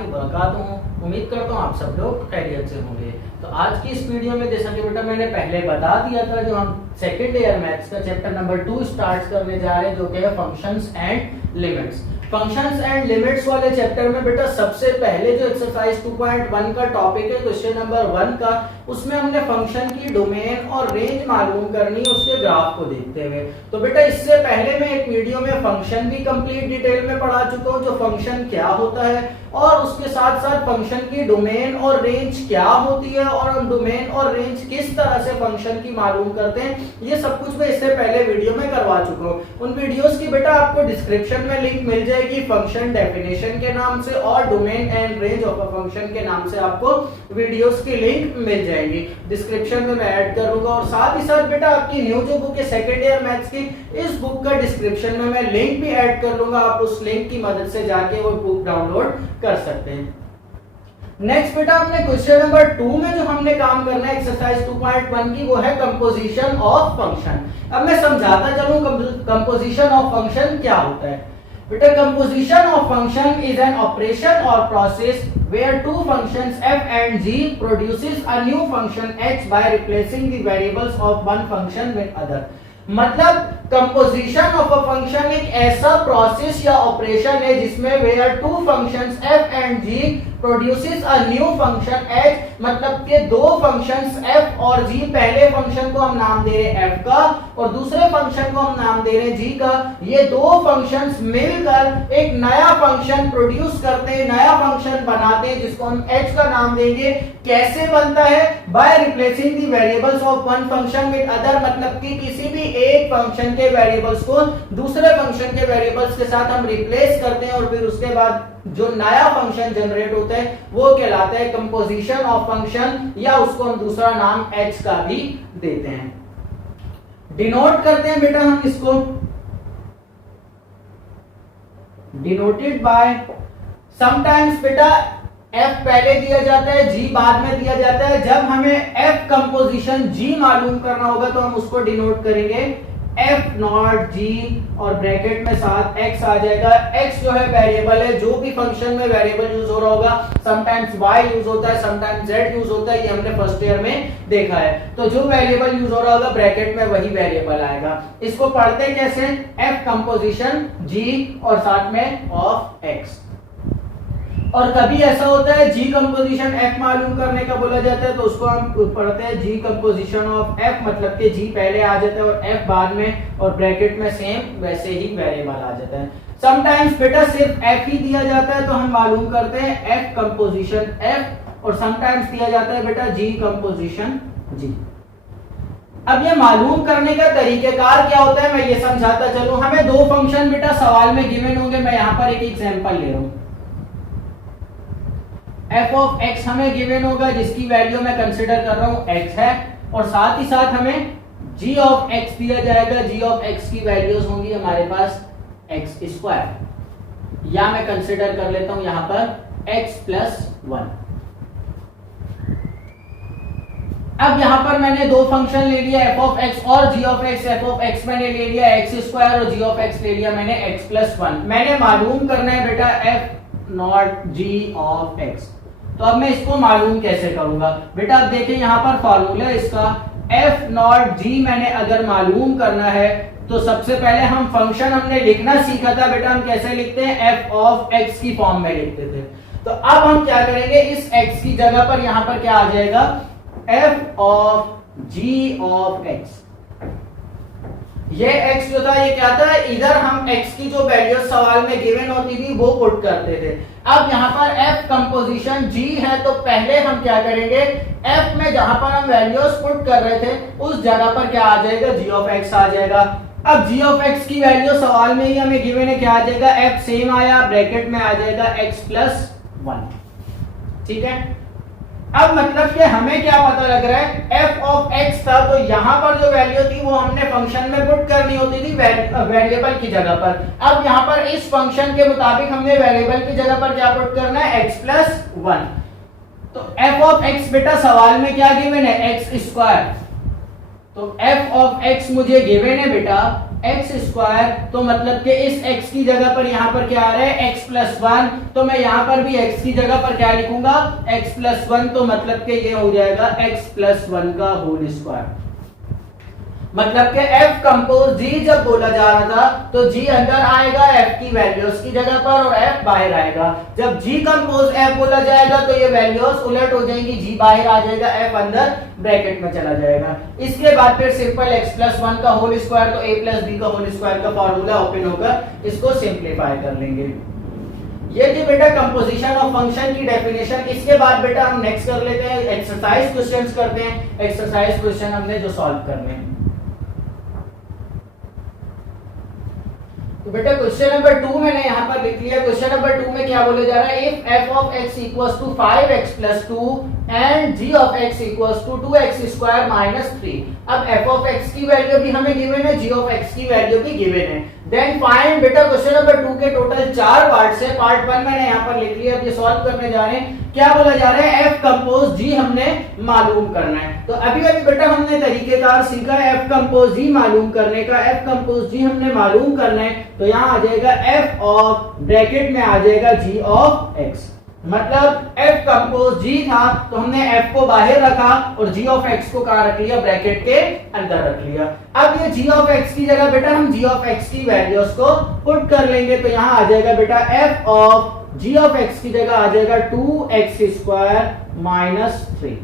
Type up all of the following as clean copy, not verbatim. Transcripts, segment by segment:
वबरकातुहू। उम्मीद करता हूँ आप सब लोग खैरियत से होंगे। तो आज की इस वीडियो में जैसा कि बेटा मैंने पहले बता दिया था, जो हम सेकेंड ईयर मैथ्स का चैप्टर नंबर 2 स्टार्ट करने जा रहे हैं, जो कि है functions and limits. Functions and limits वाले चैप्टर में बेटा सबसे पहले जो एक्सरसाइज 2.1 का टॉपिक है, क्वेश्चन नंबर 1 का, उसमें हमने फंक्शन की डोमेन और रेंज मालूम करनी है उसके ग्राफ को देखते हुए। तो बेटा इससे पहले मैं एक वीडियो में फंक्शन भी कंप्लीट डिटेल में पढ़ा चुका हूँ, जो फंक्शन क्या होता है और उसके साथ साथ फंक्शन की डोमेन और रेंज क्या होती है और हम डोमेन और रेंज किस तरह से फंक्शन की मालूम करते हैं, ये सब कुछ मैं इससे पहले वीडियो में करवा चुका हूँ। उन वीडियोस की बेटा आपको डिस्क्रिप्शन में लिंक मिल जाएगी, फंक्शन डेफिनेशन के नाम से और domain and range of a function के नाम से आपको वीडियोस की लिंक मिल जाएगी। डिस्क्रिप्शन में मैं ऐड कर दूंगा और साथ ही साथ बेटा आपकी न्यू जो बुक है सेकेंड ईयर मैथ्स की, इस बुक का डिस्क्रिप्शन में मैं लिंक भी ऐड कर दूंगा। आप उस लिंक की मदद से जाके वो बुक डाउनलोड कर सकते हैं। नेक्स्ट बेटा हमने क्वेश्चन नंबर 2 में जो हमने काम करना है एक्सरसाइज 2.1 की, वो है कंपोजिशन ऑफ फंक्शन। अब मैं समझाता चलूं कंपोजिशन ऑफ फंक्शन क्या होता है। बेटा composition of function is an operation और process where two functions f and g produces a new function h by replacing the variables of one function with other। मतलब कंपोजिशन ऑफ अ फंक्शन एक ऐसा process या operation है जिसमें where two functions f and g produces a new function h, मतलब के दो functions f और g, पहले फंक्शन को हम नाम दे रहे हैं f का और दूसरे फंक्शन को हम नाम दे रहे हैं g का। ये दो फंक्शंस मिलकर एक नया फंक्शन प्रोड्यूस करते हैं, नया फंक्शन बनाते हैं जिसको हम h का नाम देंगे। कैसे बनता है? By replacing the variables of one function with other, मतलब कि किसी भी एक फंक्शन के वेरिएबल्स को दूसरे फंक्शन के वेरिएबल्स के साथ हम रिप्लेस करते हैं और फिर उसके बाद जो नया फंक्शन जनरेट होता है वो कहलाता है कंपोजिशन ऑफ फंक्शन, या उसको हम दूसरा नाम h का भी देते हैं। डिनोट करते हैं बेटा हम इसको, डिनोटेड बाय समटाइम्स बेटा f पहले दिया जाता है, g बाद में दिया जाता है। जब हमें f कंपोजिशन g मालूम करना होगा तो हम उसको डिनोट करेंगे f नॉट g और ब्रैकेट में साथ x आ जाएगा। x जो है वेरिएबल है, जो भी फंक्शन में वेरिएबल यूज हो रहा होगा, समटाइम्स y यूज होता है, समटाइम्स z यूज होता है, ये हमने फर्स्ट ईयर में देखा है। तो जो वेरिएबल यूज हो रहा होगा ब्रैकेट में वही वेरिएबल आएगा। इसको पढ़ते कैसे? f कंपोजिशन g और साथ में ऑफ x। और कभी ऐसा होता है g कंपोजिशन f मालूम करने का बोला जाता है तो उसको हम पढ़ते हैं g कंपोजिशन ऑफ f, मतलब कि g पहले आ जाता है और f बाद में, और ब्रैकेट में सेम वैसे ही वेरिएबल आ जाता है। समटाइम्स बेटा सिर्फ f ही दिया जाता है तो हम मालूम करते हैं f कंपोजिशन f, और समटाइम्स दिया जाता है बेटा g कंपोजिशन g। अब ये मालूम करने का तरीकेकार क्या होता है मैं ये समझाता चलूं। हमें दो फंक्शन बेटा सवाल में गिवन होंगे, मैं यहां पर एक एग्जांपल ले रहा हूं। f ऑफ x हमें गिवन होगा जिसकी वैल्यू मैं कंसीडर कर रहा हूं x है, और साथ ही साथ हमें g ऑफ x दिया जाएगा। g ऑफ x की वैल्यूज होंगी हमारे पास x स्क्वायर, या मैं कंसीडर कर लेता हूं यहां पर x प्लस 1। अब यहां पर मैंने दो फंक्शन ले लिया f ऑफ x और g of x। f of x मैंने ले लिया x स्क्वायर और g ऑफ x ले लिया मैंने x प्लस 1। मैंने मालूम करना है बेटा f not g of x। तो अब मैं इसको मालूम कैसे करूंगा बेटा? अब देखिए यहां पर फॉर्मूला इसका f नॉट g मैंने अगर मालूम करना है तो सबसे पहले हम फंक्शन हमने लिखना सीखा था बेटा, हम कैसे लिखते हैं? f ऑफ x की फॉर्म में लिखते थे। तो अब हम क्या करेंगे, इस x की जगह पर यहां पर क्या आ जाएगा? f of g of x। ये x जो था ये क्या था? इधर हम x की जो वैल्यू सवाल में गिवन होती थी वो पुट करते थे। अब यहाँ पर f कंपोजिशन g है तो पहले हम क्या करेंगे, f में जहां पर हम वैल्यूज पुट कर रहे थे उस जगह पर क्या आ जाएगा? g ऑफ x आ जाएगा। अब g ऑफ x की वैल्यू सवाल में ही हमें गिवन है, क्या आ जाएगा? f सेम आया, ब्रैकेट में आ जाएगा x प्लस 1। ठीक है। अब मतलब कि हमें क्या पता लग रहा है, f ऑफ x था तो यहां पर जो वैल्यू थी वो हमने फंक्शन में पुट करनी होती थी वेरिएबल की जगह पर। अब यहां पर इस फंक्शन के मुताबिक हमने वेरिएबल की जगह पर क्या पुट करना है? x plus 1। तो f ऑफ x बेटा सवाल में क्या गिवन है? x square. तो f ऑफ x मुझे गिवन है बेटा एक्स स्क्वायर, तो मतलब कि इस x की जगह पर यहाँ पर क्या आ रहा है x प्लस 1, तो मैं यहाँ पर भी x की जगह पर क्या लिखूंगा x प्लस 1, तो मतलब कि ये हो जाएगा x प्लस 1 का होल स्क्वायर। मतलब कि f कंपोज g जब बोला जा रहा था तो g अंदर आएगा f की वैल्यूज की जगह पर और f बाहर आएगा। जब g कंपोज f बोला जाएगा तो ये वैल्यूज उलट हो जाएंगी, g बाहर आ जाएगा, f अंदर ब्रैकेट में चला जाएगा। इसके बाद फिर सिंपल x प्लस 1 का होल स्क्वायर, तो a प्लस b का होल स्क्वायर का फॉर्मूला ओपन होगा, इसको सिंप्लीफाई कर लेंगे। ये थी बेटा कंपोजिशन ऑफ फंक्शन की डेफिनेशन। इसके बाद बेटा हम नेक्स्ट कर लेते हैं एक्सरसाइज क्वेश्चंस करते हैं। एक्सरसाइज क्वेश्चन हमने जो सॉल्व करने हैं, तो बेटा क्वेश्चन नंबर 2 मैंने यहाँ पर लिख लिया। क्वेश्चन नंबर 2 में क्या बोले जा रहा है, if f of x equals to 5x plus 2 and g of x equals to 2x square minus 3। अब f of x की वैल्यू भी हमें गिवन है, g of x की वैल्यू भी गिवन है। देन फाइंड, बेटा क्वेश्चन नंबर 2 के टोटल 4 पार्ट्स है। पार्ट 1 मैंने यहाँ पर लिख लिया, अब ये सॉल्व करने जा रहे हैं। क्या बोला जा रहा है, f कंपोज g हमने मालूम करना है। तो अभी बेटा हमने तरीकेकार सीखा है f कंपोज g मालूम करने का। f कंपोज g हमने मालूम करना है, तो यहाँ आ जाएगा f ऑफ, ब्रैकेट में आ जाएगा g ऑफ x। मतलब f कंपोज g था तो हमने f को बाहर रखा और g ऑफ x को कहां रख लिया, ब्रैकेट के अंदर रख लिया। अब ये g ऑफ x की जगह बेटा हम g ऑफ x की वैल्यूज को पुट कर लेंगे, तो यहां आ जाएगा बेटा f of g of x की जगह आ जाएगा 2x स्क्वायर माइनस 3।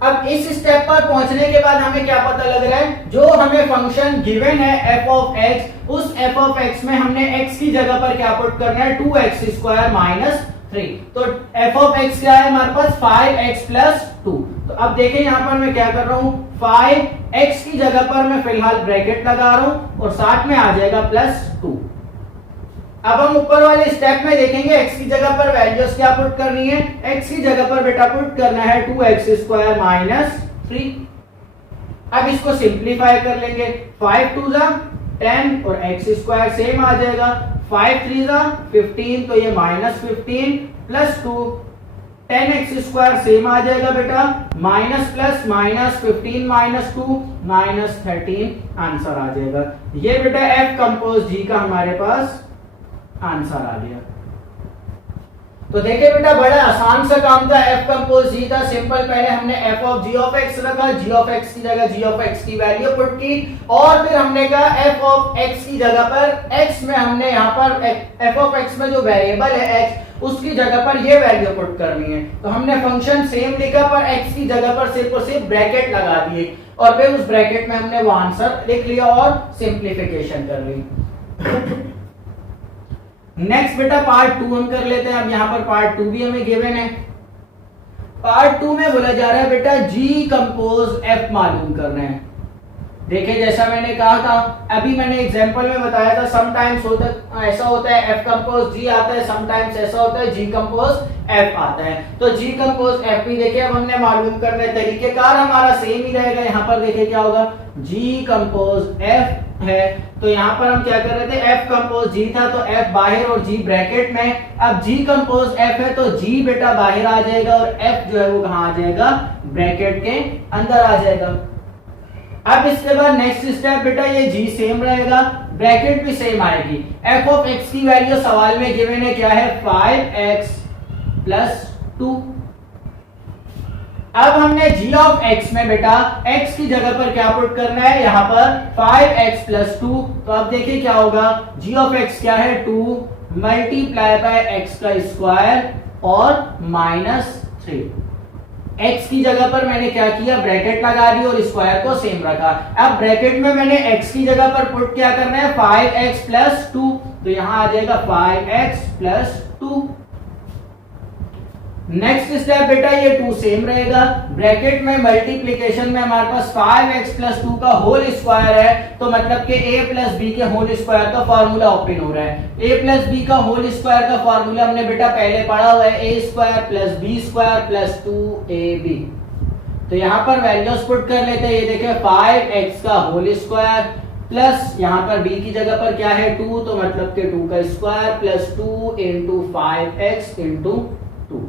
अब इस स्टेप पर पहुंचने के बाद हमें क्या पता लग रहा है, जो हमें फंक्शन गिवन है f ऑफ x, उस f ऑफ x में हमने x की जगह पर क्या पुट करना है, 2x स्क्वायर माइनस 3। तो f ऑफ x क्या है हमारे पास, 5x प्लस 2। तो अब देखें यहाँ पर मैं क्या कर रहा हूँ, 5x की जगह पर मैं फिलहाल ब्रैकेट लगा रहा हूं और साथ में आ जाएगा प्लस 2। अब हम ऊपर वाले स्टेप में देखेंगे x की जगह पर वैल्यूज क्या पुट करनी है। x की जगह पर बेटा पुट करना है 2x स्क्वायर माइनस 3। अब इसको सिंप्लीफाई कर लेंगे, 5 2 जा 10 और x स्क्वायर सेम आ जाएगा, 5 3 जा 15, तो ये minus 15 plus 2, 10x square same आ जाएगा बेटा, minus plus minus 15 minus 2 minus 13, answer आ जाएगा। ये बेटा f कंपोज g का हमारे पास आंसर आ गया। तो देखिए बेटा बड़ा आसान सा काम था, f कंपोज g था। सिंपल, पहले हमने f of g of x रखा, g ऑफ x की जगह g ऑफ x की वैल्यू पुट की, और फिर हमने कहा f ऑफ x की जगह पर x में हमने यहाँ पर f ऑफ x में जो वेरिएबल है x, उसकी जगह पर ये वैल्यू पुट करनी है। तो हमने फंक्शन सेम लिखा पर x की जगह पर सिर्फ और सिर्फ ब्रैकेट लगा दिए और फिर उस ब्रैकेट में हमने वो आंसर लिख लिया और सिंप्लीफिकेशन कर ली। नेक्स्ट बेटा पार्ट 2 हम कर लेते हैं। अब यहाँ पर पार्ट 2 भी हमें गिवन है। पार्ट 2 में बोला जा रहा है बेटा g कंपोज f मालूम करना है। देखिए जैसा मैंने कहा था, अभी मैंने एग्जांपल में बताया था, समटाइम्स ऐसा होता है f कंपोज g आता है, समटाइम्स ऐसा होता है g कंपोज f आता है। तो g कंपोज f भी देखिए अब हमने मालूम करना है, तरीकेकार हमारा सेम ही रहेगा। यहाँ पर देखिए क्या होगा, g कंपोज f है, तो यहाँ पर हम क्या कर रहे थे, f कंपोज g था तो f बाहर और g ब्रैकेट में। अब g कंपोज f है तो g बेटा बाहर आ जाएगा और f जो है वो कहाँ आ जाएगा, ब्रैकेट के अंदर आ जाएगा। अब इसके बाद नेक्स्ट स्टेप बेटा ये g सेम रहेगा, ब्रैकेट भी सेम आएगी। f ऑफ x की वैल्यू सवाल में गिवन है क्या है, 5x प्लस 2। अब हमने g ऑफ x में बेटा x की जगह पर क्या पुट करना है, यहाँ पर 5x प्लस 2। तो अब देखिए क्या होगा, g ऑफ x क्या है, 2 मल्टीप्लाई बाय x का स्क्वायर और माइनस 3। x की जगह पर मैंने क्या किया, ब्रैकेट लगा दी और स्क्वायर को सेम रखा। अब ब्रैकेट में मैंने x की जगह पर पुट क्या करना है, 5x प्लस 2, तो यहां आ जाएगा 5x प्लस 2। नेक्स्ट स्टेप बेटा ये 2 सेम रहेगा, ब्रैकेट में मल्टीप्लिकेशन में हमारे पास 5x प्लस 2 का होल स्क्वायर है, तो मतलब कि a प्लस b के होल स्क्वायर का फॉर्मूला ओपन हो रहा है। a प्लस b का होल स्क्वायर का फॉर्मूला हमने बेटा पहले पढ़ा हुआ है, a square plus b square plus 2ab। तो यहाँ पर वैल्यूज पुट कर लेते हैं, ये देखिए 5x का होल स्क्वायर प्लस यहाँ पर b की जगह पर क्या है 2, तो मतलब कि 2 का square plus 2 into 5x into 2।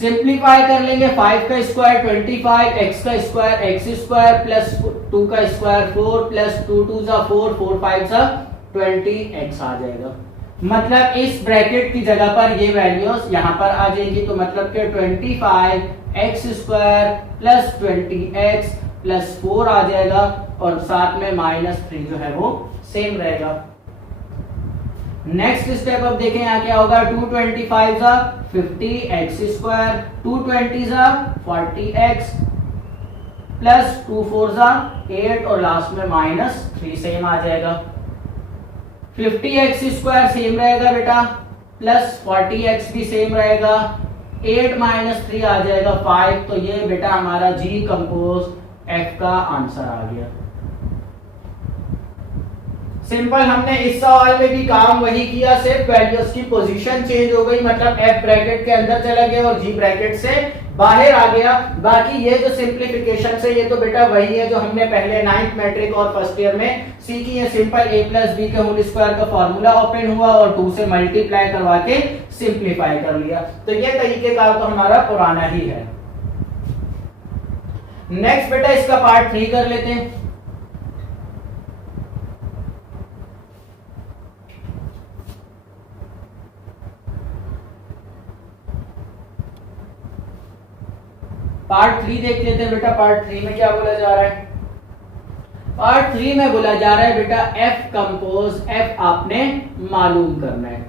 Simplify कर लेंगे 5 का स्क्वायर 25, x का स्क्वायर x स्क्वायर प्लस 2 का स्क्वायर 4 प्लस 2 2 जा 4 4 5 जा 20x आ जाएगा। मतलब इस ब्रैकेट की जगह पर ये वैल्यूज यहां पर आ जाएगी, तो मतलब कि 25x square plus 20x plus 4 आ जाएगा और साथ में -3 जो है वो सेम रहेगा। नेक्स्ट स्टेप अब देखें यहाँ क्या होगा, 225 जा 50x स्क्वायर 220 जा 40x प्लस 2 4 जा 8 और लास्ट में -3 सेम आ जाएगा। 50x स्क्वायर सेम रहेगा बेटा प्लस 40x भी सेम रहेगा, 8 -3 आ जाएगा 5, तो ये बेटा हमारा जी कंपोज f का आंसर आ गया। सिंपल, हमने इस सवाल में भी काम वही किया, सिर्फ वैल्यूज की पोजीशन चेंज हो गई, मतलब f ब्रैकेट के अंदर चला गया और g ब्रैकेट से बाहर आ गया। बाकी ये जो सिंप्लीफिकेशन से ये तो बेटा वही है जो हमने पहले 9th मैट्रिक और फर्स्ट ईयर में सीखी है। सिंपल a प्लस बी के होल स्क्वायर का फॉर्मूला ओपन हुआ और 2 से मल्टीप्लाई करवा के सिंप्लीफाई कर लिया, तो ये तरीके का तो हमारा पुराना ही है। नेक्स्ट बेटा इसका पार्ट 3 कर लेते हैं। पार्ट 3 देख लेते हैं बेटा। पार्ट 3 में क्या बोला जा रहा है, पार्ट 3 में बोला जा रहा है बेटा f कंपोज f आपने मालूम करना है।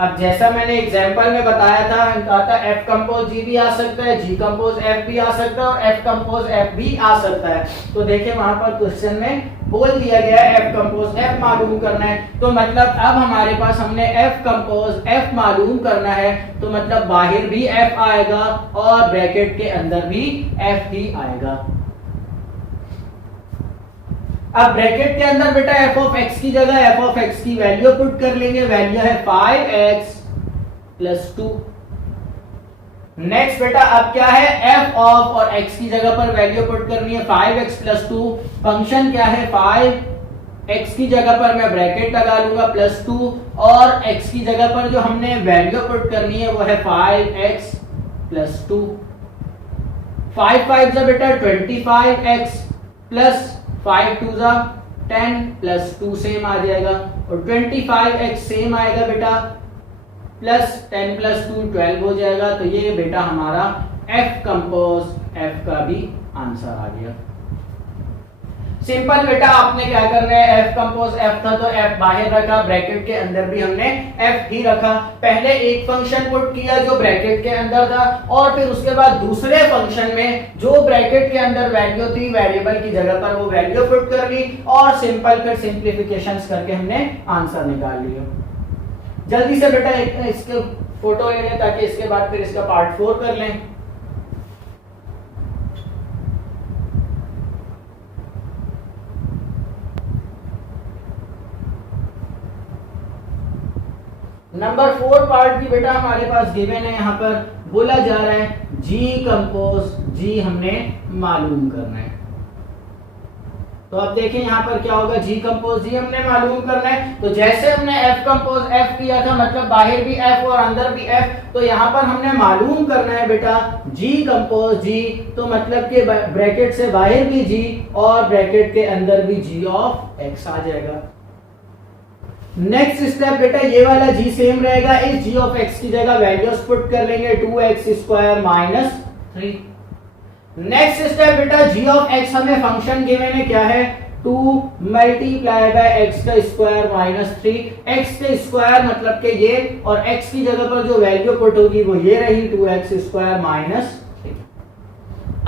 अब जैसा मैंने एग्जांपल में बताया था, कहा था f कंपोज g भी आ सकता है, g कंपोज f भी आ सकता है और f कंपोज f भी आ सकता है। तो देखिए वहां पर क्वेश्चन में बोल दिया गया है f कंपोज f मालूम करना है, तो मतलब अब हमारे पास हमने f कंपोज f मालूम करना है, तो मतलब बाहर भी f आएगा और ब्रैकेट के अंदर भी f ही आएगा। अब ब्रैकेट के अंदर बेटा f ऑफ x की जगह f ऑफ x की वैल्यू पुट कर लेंगे, वैल्यू है 5x प्लस 2। नेक्स्ट बेटा अब क्या है, f ऑफ और x की जगह पर वैल्यू पुट करनी है 5x प्लस 2। फंक्शन क्या है 5x की जगह पर मैं ब्रैकेट लगा लूंगा प्लस 2 और x की जगह पर जो हमने वैल्यू पुट करनी है वो है 5x प्लस 2। 5 5 जा बेटा 25x प्लस 5 2 जा 10 प्लस 2 सेम आ जाएगा और 25x सेम आएगा बेटा प्लस 10 प्लस 2 12 हो जाएगा। तो ये बेटा हमारा f कंपोज f का भी आंसर आ गया। सिंपल बेटा आपने क्या करना है, f कंपोज f था तो f बाहर रखा, ब्रैकेट के अंदर भी हमने f ही रखा। पहले एक फंक्शन पुट किया जो ब्रैकेट के अंदर था और फिर उसके बाद दूसरे फंक्शन में जो ब्रैकेट के अंदर वैल्यू थी वेरिएबल की जगह पर वो वैल्यू पुट कर ली और सिंपल फिर सिंप्लीफिकेशंस करके हमने आंसर निकाल लिया। जल्दी से बेटा इसके फोटो ले लें ताकि इसके बाद फिर इसका पार्ट 4 कर लें। नंबर 4 पार्ट भी बेटा हमारे पास गिवन है, यहाँ पर बोला जा रहा है जी कंपोज जी हमने मालूम करना है। तो अब देखें यहाँ पर क्या होगा, जी कंपोज जी हमने मालूम करना है। तो जैसे हमने f कंपोज f किया था, मतलब बाहर भी f और अंदर भी f, तो यहाँ पर हमने मालूम करना है बेटा जी कंपोज जी, तो मतलब कि ब्रैकेट से बाहर भी जी और ब्रैकेट के अंदर भी g ऑफ x आ जाएगा। नेक्स्ट स्टेप बेटा ये वाला g सेम रहेगा, इस g ऑफ x की जगह वैल्यूज पुट कर लेंगे 2x square minus 3। Next step बेटा g ऑफ x हमें फंक्शन गिवन है क्या है 2 मल्टीप्लाई बाय x का स्क्वायर माइनस 3। x का स्क्वायर मतलब कि ये और x की जगह पर जो वैल्यू पुट होगी वो ये रही 2x स्क्वायर माइनस 3।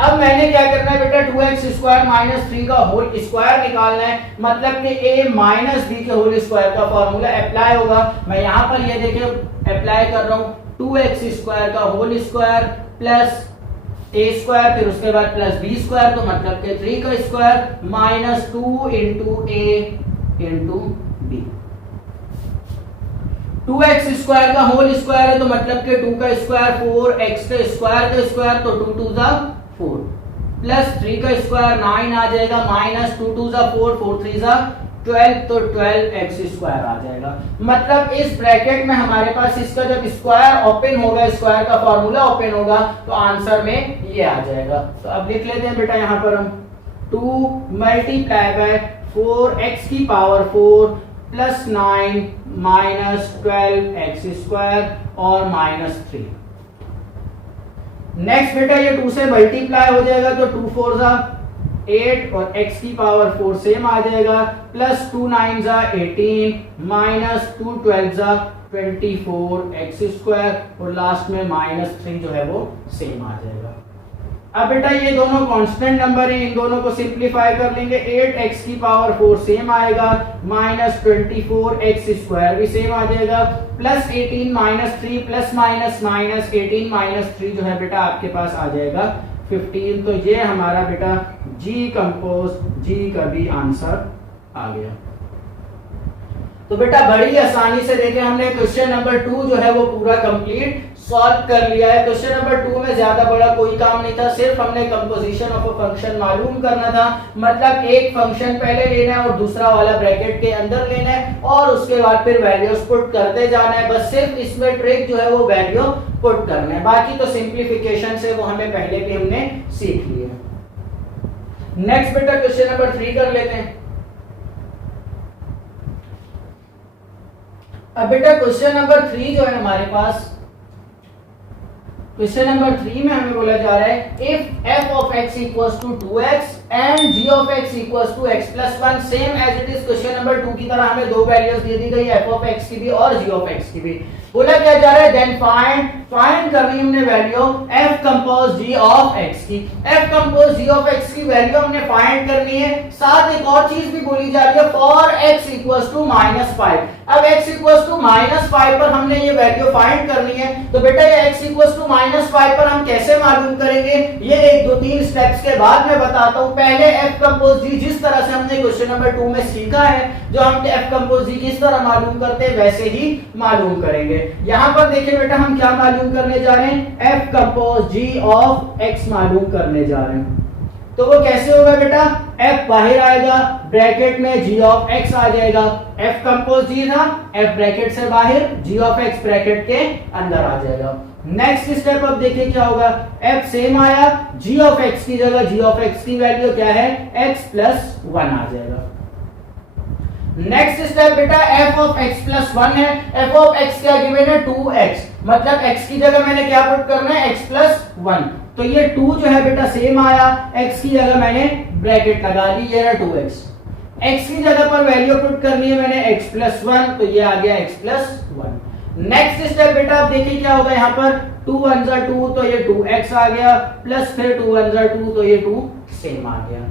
अब मैंने क्या करना है बेटा 2x स्क्वायर माइनस 3 का होल स्क्वायर निकालना है, मतलब कि a माइनस b के होल स्क्वायर का फॉर्मूला अप्लाई होगा। मैं यहाँ पर ये देखिए अप्लाई कर रहा हूँ 2x स्क्वायर का whole square plus a square फिर उसके बाद प्लस b स्क्वायर, तो मतलब कि 3 का square minus 2 into a into b। 2x square का होल स्क्वायर है तो मतलब कि 2 का स्क्वायर 4, x का स्क्वायर तो 2 2 जा 4 प्लस 3 का स्क्वायर 9 आ जाएगा माइनस 2 2 जा 4 4 3 जा 12 तो 12x² आ जाएगा। मतलब इस ब्रैकेट में हमारे पास इसका जब स्क्वायर ओपन होगा, स्क्वायर का फॉर्मूला ओपन होगा तो आंसर में ये आ जाएगा। तो अब लिख लेते हैं बेटा यहाँ पर हम 2 multiply by 4x⁴ plus 9 minus 12x² और -3। नेक्स्ट बेटा ये 2 से मल्टीप्लाई हो जाएगा तो 2 4 जा 8 और x⁴ सेम आ जाएगा, प्लस 2 9 जा 18 माइनस 2 12 जा 24x² और लास्ट में -3 जो है वो सेम आ जाएगा। अब बेटा ये दोनों कांस्टेंट नंबर है, इन दोनों को सिंपलीफाई कर लेंगे। 8x⁴ सेम आएगा, माइनस 24x² भी सेम आ जाएगा, प्लस 18 -3 प्लस माइनस माइनस 18 -3 जो है बेटा आपके पास आ जाएगा 15। तो ये हमारा बेटा जी का भी आंसर आ गया। तो बेटा बड़ी आसानी से देखें हमने क्वेश्चन नंबर 2 जो है वो पूरा कंप्लीट सॉल्व कर लिया है। क्वेश्चन नंबर 2 में ज्यादा बड़ा कोई काम नहीं था, सिर्फ हमने कंपोजिशन ऑफ अ फंक्शन मालूम करना था। मतलब एक फंक्शन पहले लेना है और दूसरा वाला ब्रैकेट के अंदर लेना है और उसके बाद फिर वैल्यूज पुट करते जाना है। बस सिर्फ इसमें ट्रिक जो है वो वैल्यू पुट करना है, बाकी तो सिंप्लीफिकेशन से वो हमें पहले भी हमने सीख लिया। नेक्स्ट बेटा क्वेश्चन नंबर 3 कर लेते हैं। अब बेटा क्वेश्चन नंबर 3 जो है हमारे पास, क्वेश्चन नंबर 3 में हमें बोला जा रहा है if f of x equals to 2x and g of x equals to x plus 1, same as it is question number 2 की तरह हमें दो वैल्यूज दे दी गई f of x की भी और g of x की भी। बोला क्या जा रहा है देन फाइंड करनी हमने value f compose g of x की। f compose g of x की वैल्यू हमने फाइंड करनी है। साथ एक और चीज भी बोली जा रही है फॉर x equals to -5। अब x equals to -5 पर हमने ये वैल्यू फाइंड करनी है। तो बेटा ये x equals to -5 पर हम कैसे मालूम करेंगे, ये 1 2 3 स्टेप्स के बाद मैं बताता हूँ। पहले f कंपोज g जिस तरह से हमने क्वेश्चन नंबर 2 में सीखा है, जो हम f कंपोज g किस तरह मालूम करते हैं वैसे ही मालूम करेंगे। यहाँ पर देखिए बेटा हम क्या मालूम करने जा रहे हैं, f compose g of x मालूम करने जा रहे हैं। तो वो कैसे होगा बेटा, f बाहर आएगा, ब्रैकेट में g ऑफ x आ जाएगा। f कंपोज g था, f ब्रैकेट से बाहर, g ऑफ x ब्रैकेट के अंदर आ जाएगा। नेक्स्ट स्टेप अब देखिए क्या होगा, f सेम आया, g ऑफ x की जगह g ऑफ x की वैल्यू क्या है, x प्लस 1 आ जाएगा। नेक्स्ट स्टेप बेटा f ऑफ x प्लस 1 है, f ऑफ x क्या गिवन है 2x, मतलब x की जगह मैंने क्या पुट करना है x प्लस 1। तो ये 2 जो है बेटा सेम आया, x की जगह मैंने ब्रैकेट लगा दी, ये रहा 2x। x की जगह पर वैल्यू पुट करनी है मैंने x प्लस 1, तो ये आ गया x प्लस 1। नेक्स्ट स्टेप बेटा आप देखिए क्या होगा, यहाँ पर 2 1 जा 2 तो ये 2x आ गया, प्लस फिर 2 1 जा 2 तो ये 2 सेम आ गया।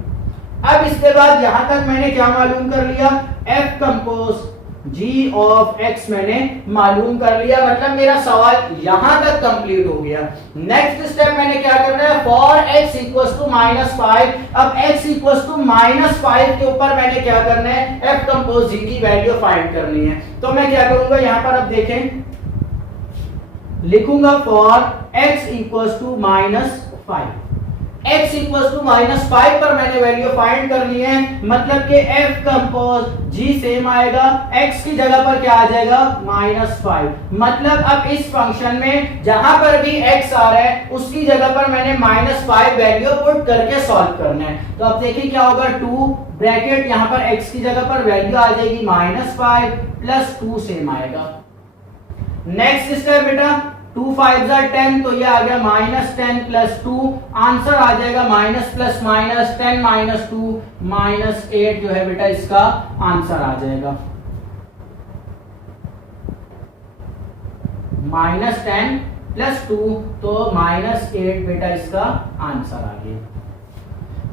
अब इसके बाद यहां तक मैंने क्या मालूम कर लिया, f compose g of x मैंने मालूम कर लिया, मतलब मेरा सवाल यहां तक कंप्लीट हो गया। नेक्स्ट स्टेप मैंने क्या करना है, फॉर x इक्वल्स टू -5। अब x इक्वल्स टू -5 के ऊपर मैंने क्या करना है, f कंपोज g की वैल्यू फाइंड करनी है। तो मैं क्या करूंगा यहां पर, अब देखें लिखूंगा for x equals to -5। x equals to -5 पर मैंने वैल्यू फाइंड करनी है, मतलब कि f कंपोज g सेम आएगा, x की जगह पर क्या आ जाएगा -5। मतलब अब इस फंक्शन में जहां पर भी x आ रहा है उसकी जगह पर मैंने -5 वैल्यू पुट करके सॉल्व करना है। तो अब देखिए क्या होगा, 2 ब्रैकेट यहां पर x की जगह पर वैल्यू आ जाएगी -5 प्लस 2 सेम आएगा। नेक्स्ट स्टेप बेटा 2 5 जा 10 तो ये आ गया -10 प्लस 2, आंसर आ जाएगा माइनस प्लस माइनस 10 माइनस 2 -8 जो है बेटा इसका आंसर आ जाएगा। -10 प्लस 2 तो -8 बेटा इसका आंसर आ गया।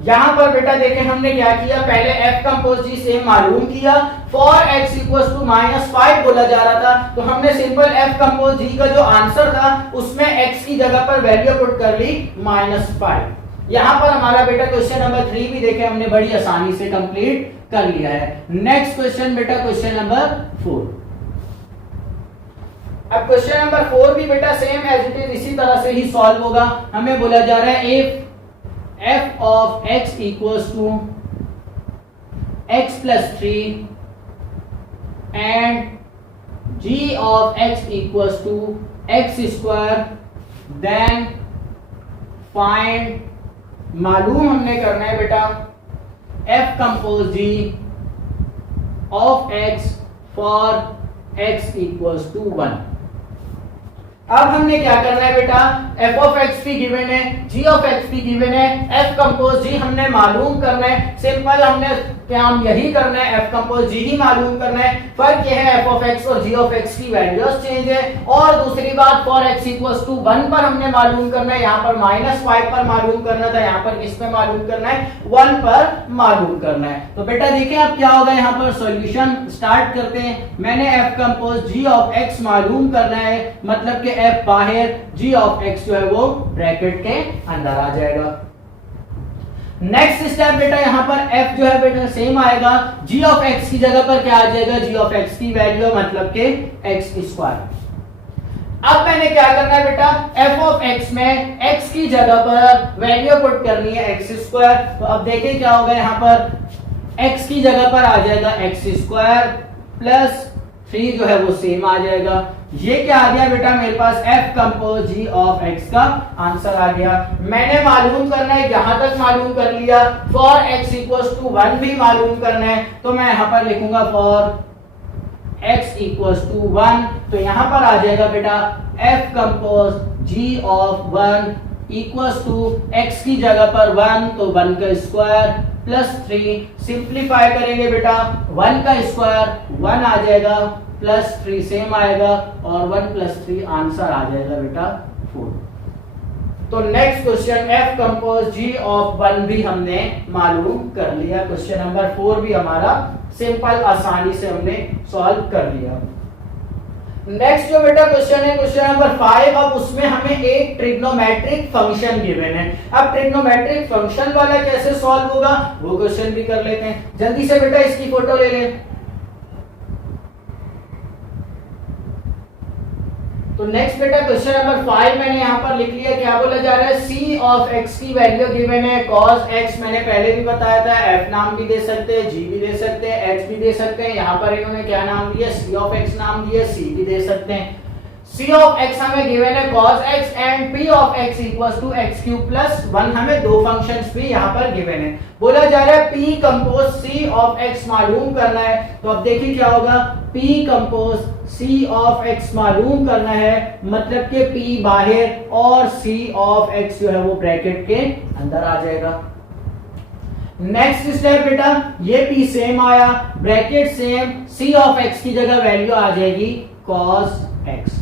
यहां पर बेटा देखें हमने क्या किया, पहले f कंपोज g सेम मालूम किया, फॉर x इक्वल्स टू -5 बोला जा रहा था, तो हमने सिंपल f कंपोज g का जो आंसर था उसमें x की जगह पर वैल्यू पुट कर ली -5। यहां पर हमारा बेटा क्वेश्चन नंबर 3 भी देखें हमने बड़ी आसानी से कंप्लीट कर लिया है। नेक्स्ट क्वेश्चन बेटा क्वेश्चन नंबर 4। अब क्वेश्चन नंबर 4 भी बेटा सेम एज इट इज इसी तरह से ही सॉल्व होगा। हमें बोला जा रहा है if f of x equals to x plus 3 and g of x equals to x square, then find मालूम हमने करना है बेटा f compose g of x for x equals to 1। अब हमने क्या करना है बेटा, f of x भी गिवन है, g of x भी गिवन है, f कंपोज g हमने मालूम करना है। सिंपल हमने काम यही करना है, f कंपोज g ही मालूम करना है। फर्क यह है f of x और g of x की वैल्यूज चेंज है। और दूसरी बात for x equals to 1 पर हमने मालूम करना है, यहाँ पर -5 पर मालूम करना था, यहाँ पर किस पे मालूम करना है, 1 पर मालूम करना है। तो बेटा देखिए अब क्या होगा, यहाँ पर सॉल्यूशन स्टार्ट करते हैं। मैंने f compose g of x मालूम करना है, मतलब कि f बाहर, g of x जो है वो ब्रैकेट के अंदर आ जाएगा। नेक्स्ट स्टेप बेटा यहाँ पर f जो है बेटा सेम आएगा, g of x की जगह पर क्या आ जाएगा, g of x की वैल्यू मतलब के x स्क्वायर। अब मैंने क्या करना है बेटा, f of x में x की जगह पर वैल्यू पुट करनी है x स्क्वायर। तो अब देखिए क्या होगा, यहाँ पर x की जगह पर आ जाएगा x स्क्वायर प्लस 3 जो है वो सेम आ जाएगा। ये क्या आ गया बेटा मेरे पास, f compose g of x का आंसर आ गया। मैंने मालूम करना है, यहां तक मालूम कर लिया, for x equals to 1 भी मालूम करना है। तो मैं यहां पर लिखूंगा for x equals to 1, तो यहां पर आ जाएगा बेटा f compose g of 1 equals to x की जगह पर 1, तो 1 का स्क्वायर प्लस 3। सिंप्लीफाई करेंगे बेटा, 1 का स्क्वायर 1 आ जाएगा, प्लस 3 सेम आएगा, और 1 प्लस 3 आंसर आ जाएगा बेटा 4। तो next question f compose g of 1 भी हमने मालूम कर लिया। क्वेश्चन नंबर 4 भी हमारा सिंपल आसानी से हमने सॉल्व कर लिया। नेक्स्ट जो बेटा क्वेश्चन है क्वेश्चन नंबर 5, अब उसमें हमें एक ट्रिग्नोमेट्रिक फंक्शन गिवन है। अब ट्रिग्नोमेट्रिक फंक्शन वाला कैसे सॉल्व होगा वो क्वेश्चन भी कर लेते हैं। जल्दी से बेटा इसकी फोटो ले लें। तो नेक्स्ट बेटा क्वेश्चन नंबर 5 मैंने यहाँ पर लिख लिया, क्या बोला जा रहा है, c ऑफ x की वैल्यू गिवन है, cos x मैंने पहले भी बताया था, f नाम भी दे सकते हैं, g भी दे सकते हैं, h भी दे सकते हैं। यहाँ पर इन्होंने क्या नाम दिया, c ऑफ x नाम दिया, c भी दे सकते हैं। c ऑफ x हमें गिवन है cos x and p of x equals to x cube plus 1, हमें दो फंक्शंस भी यहाँ पर गिवन है। बोला जा रहा है p compose c of x मालूम करना है। तो अब देखिए क्या होगा, p compose c of x मालूम करना है, मतलब कि p बाहर और c ऑफ x जो है वो ब्रैकेट के अंदर आ जाएगा। नेक्स्ट स्टेप बेटा, ये p सेम आया, bracket same, c of x की जगह वैल्यू आ जाएगी cos x।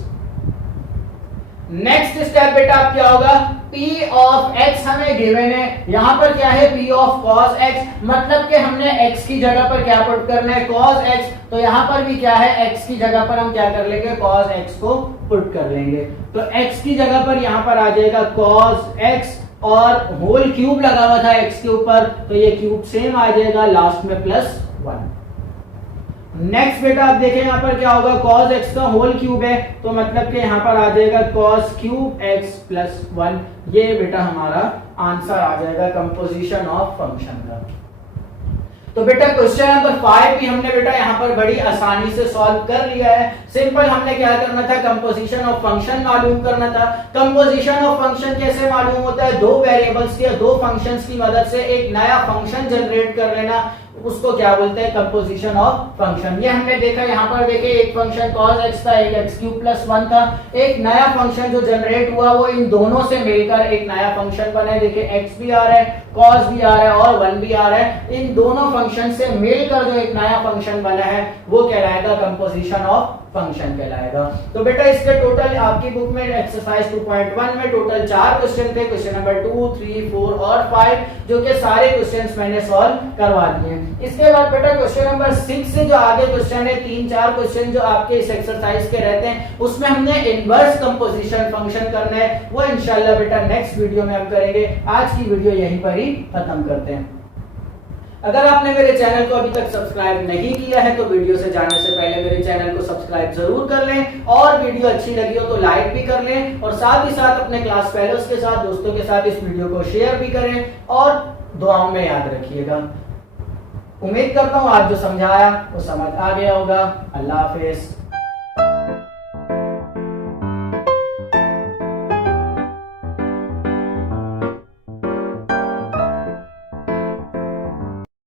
नेक्स्ट स्टेप बेटा अब क्या होगा, p ऑफ x हमें गिवन है, यहां पर क्या है p ऑफ cos x, मतलब कि हमने x की जगह पर क्या पुट करना है cos x, तो यहां पर भी क्या है x की जगह पर हम क्या कर लेंगे cos x को पुट कर लेंगे। तो x की जगह पर यहां पर आ जाएगा cos x, और होल क्यूब लगा हुआ था x के ऊपर, तो ये क्यूब सेम आ जाएगा, लास्ट में प्लस 1। नेक्स्ट बेटा आप देखें यहाँ पर क्या होगा, cos x का होल क्यूब है, तो मतलब कि यहाँ पर आ जाएगा cos क्यूब x प्लस 1। ये बेटा हमारा आंसर आ जाएगा कंपोजिशन ऑफ फंक्शन का। तो बेटा क्वेश्चन नंबर 5 भी हमने बेटा यहाँ पर बड़ी आसानी से सॉल्व कर लिया है। सिंपल हमने क्या करना था, कंपोजिशन ऑफ फंक्शन मालूम करना था। कंपोजिशन ऑफ फंक्शन कैसे मालूम होता है, दो वेरिएबल्स या दो फंक्शंस की मदद से एक नया फंक्शन जनरेट कर लेना, उसको क्या बोलते हैं, कंपोजिशन ऑफ फंक्शन। ये हमने देखा, यहाँ पर देखिए एक फंक्शन cos x था, एक x क्यूब प्लस 1 था, एक नया फंक्शन जो जनरेट हुआ वो इन दोनों से मिलकर एक नया फंक्शन बना है। देखिए x भी आ रहा है, cos भी आ रहा है और 1 भी आ रहा है, इन दोनों फंक्शन से मिलकर जो एक नया फंक्शन बना है वो कहलाएगा कंपोजिशन ऑफ फंक्शन कहलाएगा। तो बेटा इसके टोटल आपकी बुक में एक्सरसाइज 2.1 में टोटल 4 क्वेश्चन थे, क्वेश्चन नंबर 2, 3, 4 और 5, जो कि सारे क्वेश्चंस मैंने सॉल्व करवा दिए। इसके बाद बेटा क्वेश्चन नंबर 6 से जो आगे क्वेश्चन है, 3-4 क्वेश्चन जो आपके इस एक्सरसाइज के रहते हैं, उसमें हमने इनवर्स कंपोजिशन फंक्शन करना है, वो इंशाल्लाह बेटा नेक्स्ट वीडियो में हम करेंगे। आज की वीडियो यहीं पर ही खत्म करते हैं। अगर आपने मेरे चैनल को अभी तक सब्सक्राइब नहीं किया है तो वीडियो से जाने से पहले मेरे चैनल को सब्सक्राइब जरूर कर लें, और वीडियो अच्छी लगी हो तो लाइक भी कर लें, और साथ ही साथ अपने क्लास फेलोज के साथ, दोस्तों के साथ इस वीडियो को शेयर भी करें, और दुआओं में याद रखिएगा। उम्मीद करता हूँ आज जो समझाया वो समझ आ गया होगा। अल्लाह हाफिज।